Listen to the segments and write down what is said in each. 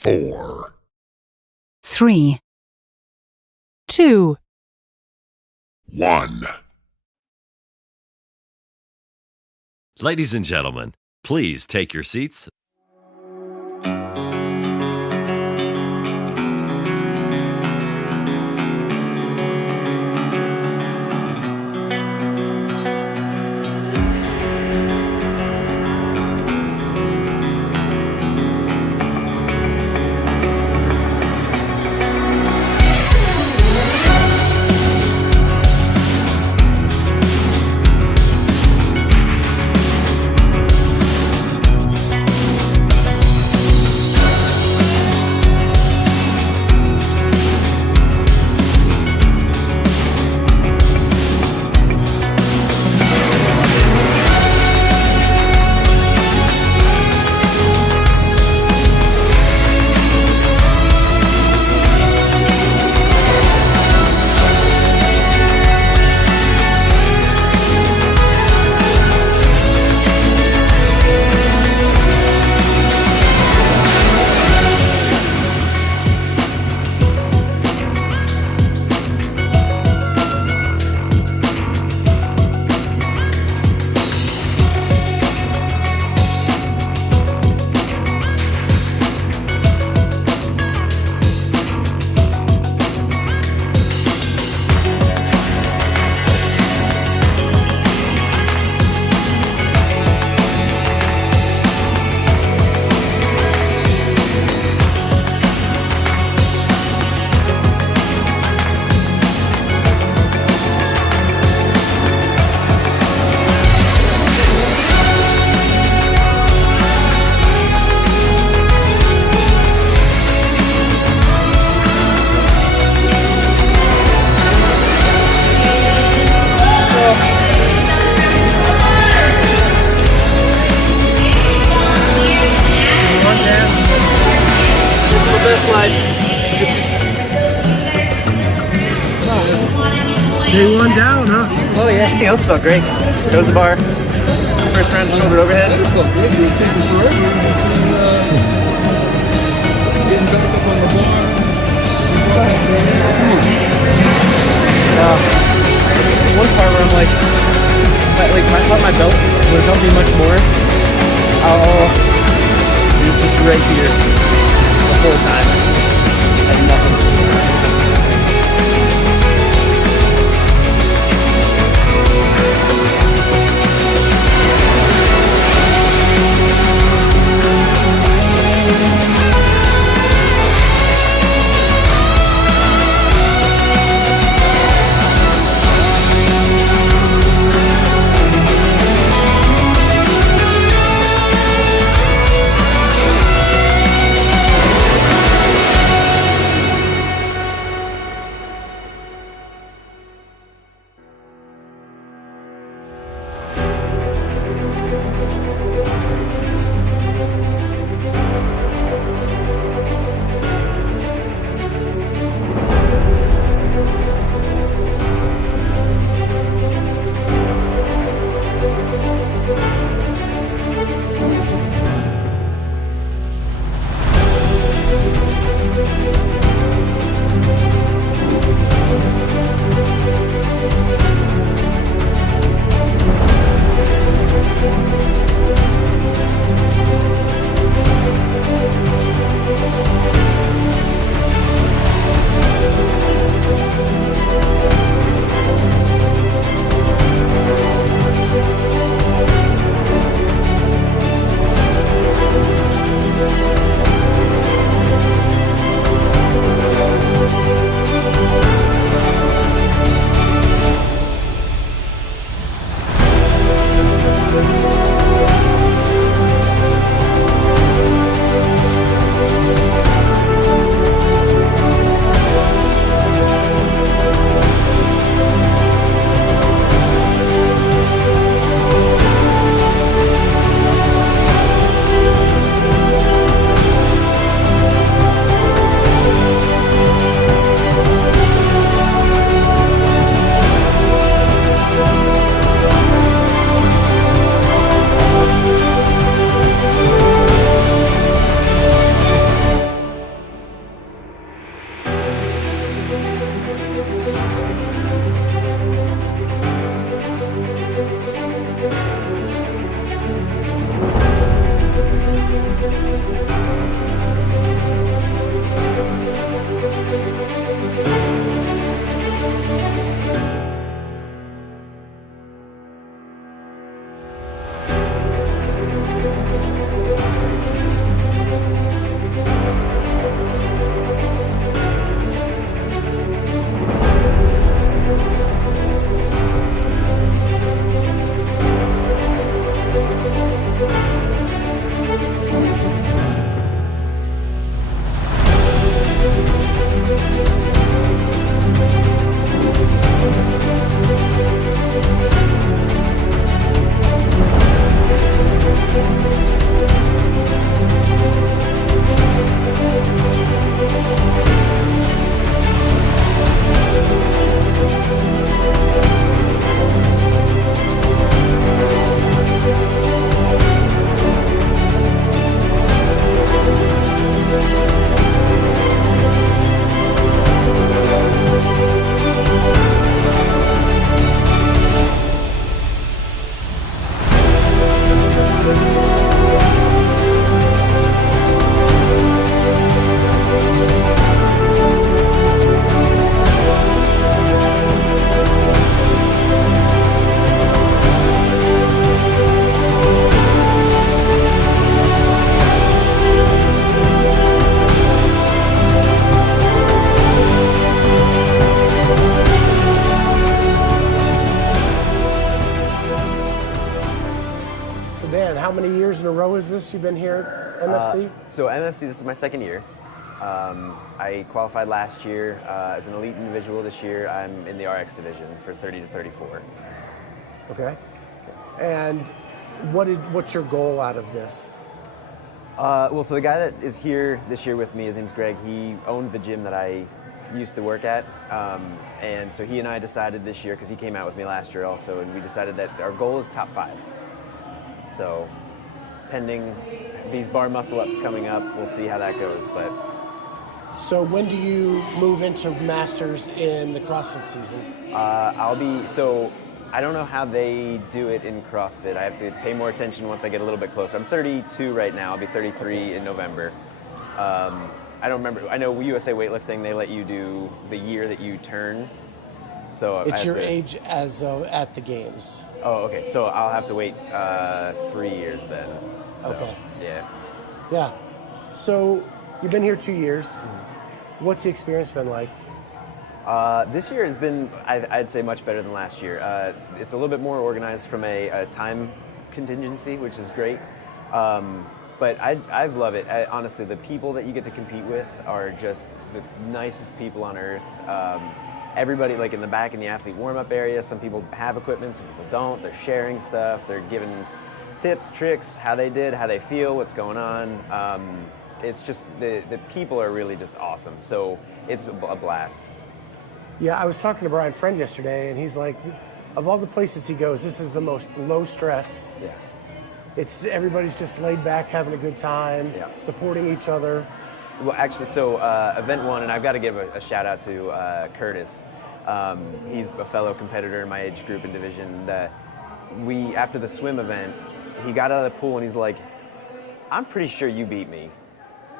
4, 3, 2, 1. Ladies and gentlemen, please take your seats. Day one down, huh? Oh yeah, everything else felt great. Goes the bar. First round shoulder overhead. That felt great. We were taking forever in between getting back up on the bar. One part where I'm like I thought my belt would help me much more. Oh, it was just right here the whole time. I had nothing. years you've been here at MFC? So MFC, this is my second year. I qualified last year as an elite individual. This year I'm in the RX division for 30 to 34. Okay. And what's your goal out of this? Well, so the guy that is here this year with me, his name's Greg. He owned the gym that I used to work at. And so he and I decided this year, because he came out with me last year also, and we decided that our goal is top 5. So pending these bar muscle ups coming up, we'll see how that goes. But So when do you move into Masters in the CrossFit season? I don't know how they do it in CrossFit. I have to pay more attention once I get a little bit closer. I'm 32 right now. I'll be 33 in November. I don't remember. I know USA Weightlifting, they let you do the year that you turn. So It's your age as at the games. Oh, okay. So I'll have to wait 3 years then. So, Okay. Yeah. Yeah. So you've been here 2 years. What's the experience been like? This year has been, I'd say, much better than last year. It's a little bit more organized from a time contingency, which is great. But I love it. Honestly, the people that you get to compete with are just the nicest people on earth. Everybody, like in the back in the athlete warm-up area, some people have equipment, some people don't. They're sharing stuff. They're giving tips, tricks, how they did, how they feel, what's going on. It's just, the people are really just awesome. So it's a blast. Yeah, I was talking to Brian Friend yesterday, and he's like, of all the places he goes, this is the most low stress. Yeah. It's everybody's just laid back, having a good time, Yeah. supporting each other. Well, actually, so event 1, and I've got to give a shout out to Curtis. He's a fellow competitor in my age group and division. After the swim event, he got out of the pool and he's like, I'm pretty sure you beat me,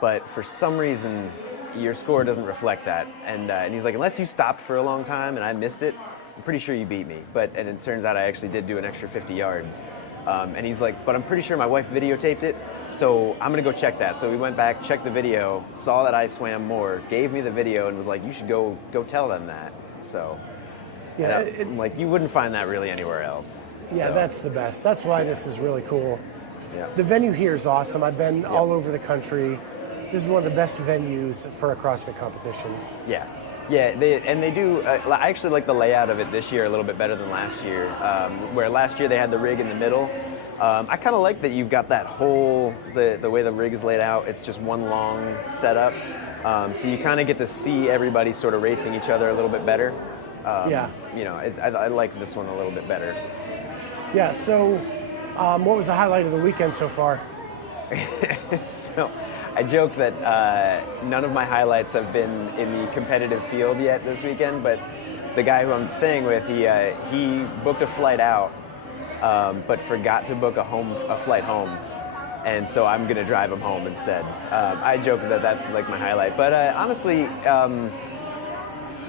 but for some reason, your score doesn't reflect that. And he's like, unless you stopped for a long time and I missed it, I'm pretty sure you beat me. And it turns out I actually did do an extra 50 yards. And he's like, but I'm pretty sure my wife videotaped it, so I'm gonna go check that. So we went back, checked the video, saw that I swam more, gave me the video, and was like, you should go tell them that. So, Yeah, I'm like, you wouldn't find that really anywhere else. Yeah, So, that's the best. That's why this is really cool. yeah. The venue here is awesome. I've been all over the country. This is one of the best venues for a CrossFit competition. Yeah, yeah, they do. I actually like the layout of it this year a little bit better than last year. Where last year they had the rig in the middle. I kind of like that you've got that whole the way the rig is laid out. It's just one long setup, so you kind of get to see everybody sort of racing each other a little bit better. Yeah. You know, I like this one a little bit better. Yeah. So, what was the highlight of the weekend so far? So I joke that none of my highlights have been in the competitive field yet this weekend, but the guy who I'm staying with, he booked a flight out, but forgot to book a flight home, and so I'm gonna drive him home instead. I joke that that's like my highlight, but honestly,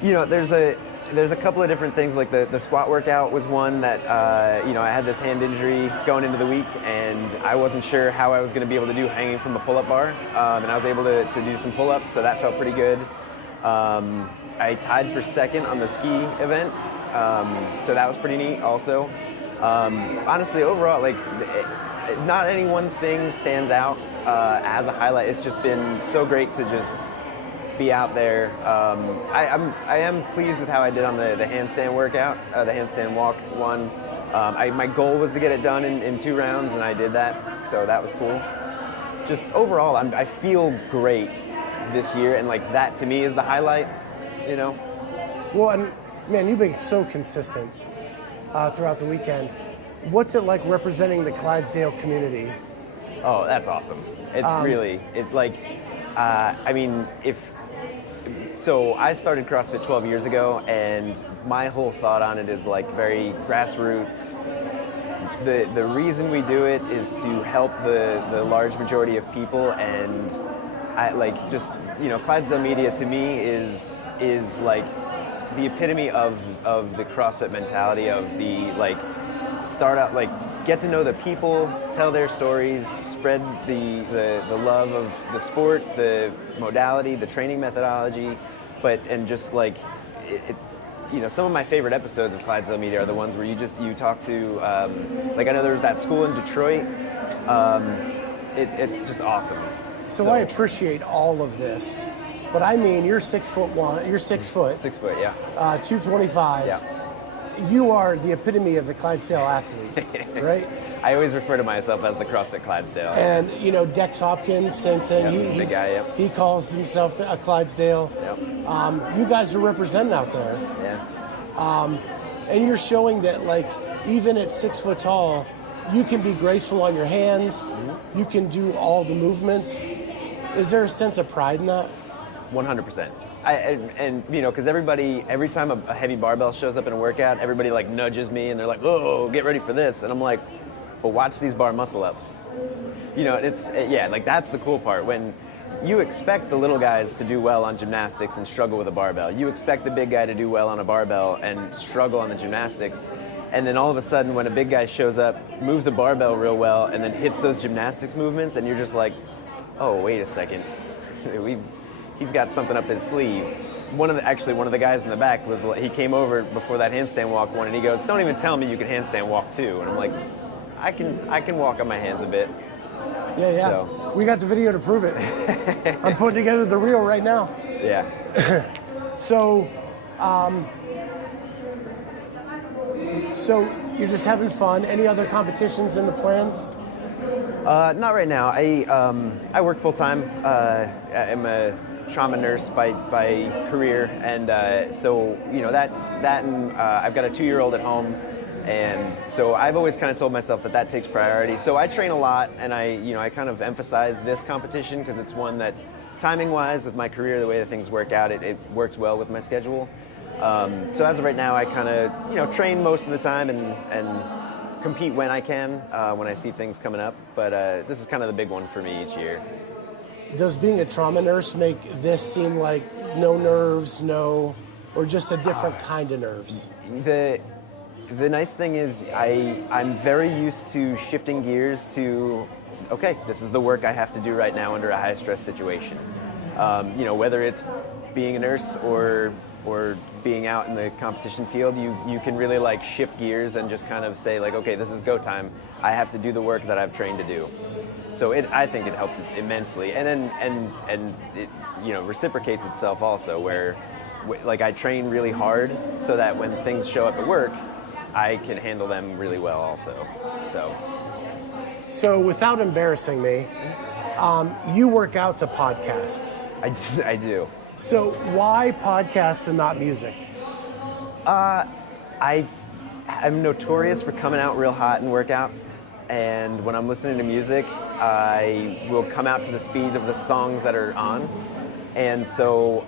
you know, there's a couple of different things. Like the squat workout was one that you know, I had this hand injury going into the week, and I wasn't sure how I was going to be able to do hanging from a pull-up bar, and I was able to do some pull-ups, so that felt pretty good. I tied for second on the ski event, so that was pretty neat also. Honestly, overall, like, not any one thing stands out as a highlight. It's just been so great to just be out there. I am pleased with how I did on the handstand workout, the handstand walk one. My goal was to get it done in 2 rounds, and I did that, so that was cool. Just overall, I feel great this year, and like that to me is the highlight, you know? Well, and man, you've been so consistent throughout the weekend. What's it like representing the Clydesdale community? Oh, that's awesome. It's really, I mean, so I started CrossFit 12 years ago, and my whole thought on it is like very grassroots. The reason we do it is to help the large majority of people, and I like just, you know, Clydesdale Media to me is like the epitome of the CrossFit mentality, of the like start out, like get to know the people, tell their stories, spread the love of the sport, the modality, the training methodology, and just like you know, some of my favorite episodes of Clydesdale Media are the ones where you talk to like, I know there was that school in Detroit it's just awesome. So I appreciate all of this, but I mean, you're 6'1", you're 6 foot, 6 foot, yeah. 225. Yeah. You are the epitome of the Clydesdale athlete, right? I always refer to myself as the CrossFit Clydesdale. And you know, Dex Hopkins, same thing. Yep, he's the guy, yep. He calls himself a Clydesdale. Yep. You guys are representing out there, Yeah. and you're showing that, like, even at 6 foot tall, you can be graceful on your hands. Mm-hmm. You can do all the movements. Is there a sense of pride in that? 100%. And you know, because every time a heavy barbell shows up in a workout, everybody like nudges me and they're like, "Oh, get ready for this," and I'm like, "But watch these bar muscle ups." You know, like that's the cool part when you expect the little guys to do well on gymnastics and struggle with a barbell. You expect the big guy to do well on a barbell and struggle on the gymnastics. And then all of a sudden, when a big guy shows up, moves a barbell real well, and then hits those gymnastics movements, and you're just like, "Oh, wait a second, he's got something up his sleeve." One of the guys in the back he came over before that handstand walk one, and he goes, "Don't even tell me you can handstand walk too." And I'm like, I can walk on my hands a bit. Yeah. So. We got the video to prove it. I'm putting together the reel right now. Yeah. So you're just having fun. Any other competitions in the plans? Not right now. I work full time. I'm a trauma nurse by career, and so you know that and I've got a 2-year-old at home, and so I've always kind of told myself that takes priority. So I train a lot, and I kind of emphasize this competition because it's one that, timing-wise, with my career, the way that things work out, it works well with my schedule. So as of right now, I kind of train most of the time and compete when I can, when I see things coming up. But this is kind of the big one for me each year. Does being a trauma nurse make this seem like no nerves, or just a different kind of nerves? The nice thing is I'm very used to shifting gears to, okay, this is the work I have to do right now under a high-stress situation. Whether it's being a nurse or being out in the competition field, you can really like shift gears and just kind of say like, okay, this is go time. I have to do the work that I've trained to do. So I think it helps immensely, and it reciprocates itself also. Where like I train really hard so that when things show up at work, I can handle them really well also. So without embarrassing me, you work out to podcasts. I do. So why podcasts and not music? I'm notorious for coming out real hot in workouts, and when I'm listening to music, I will come out to the speed of the songs that are on. And so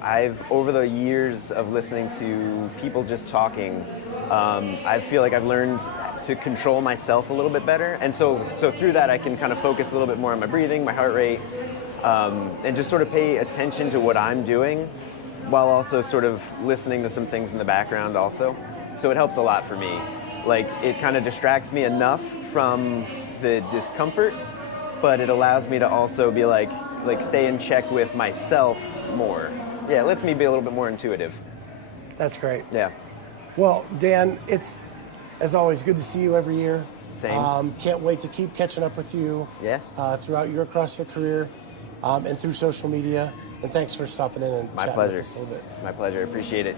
over the years of listening to people just talking, I feel like I've learned to control myself a little bit better. And so through that, I can kind of focus a little bit more on my breathing, my heart rate, and just sort of pay attention to what I'm doing while also sort of listening to some things in the background also. So it helps a lot for me. Like, it kind of distracts me enough from the discomfort, but it allows me to also be like stay in check with myself more. Yeah, it lets me be a little bit more intuitive. That's great. Yeah. Well, Dan, it's, as always, good to see you every year. Same. Can't wait to keep catching up with you throughout your CrossFit career and through social media. And thanks for stopping in and chatting with us a little bit. My pleasure. Appreciate it.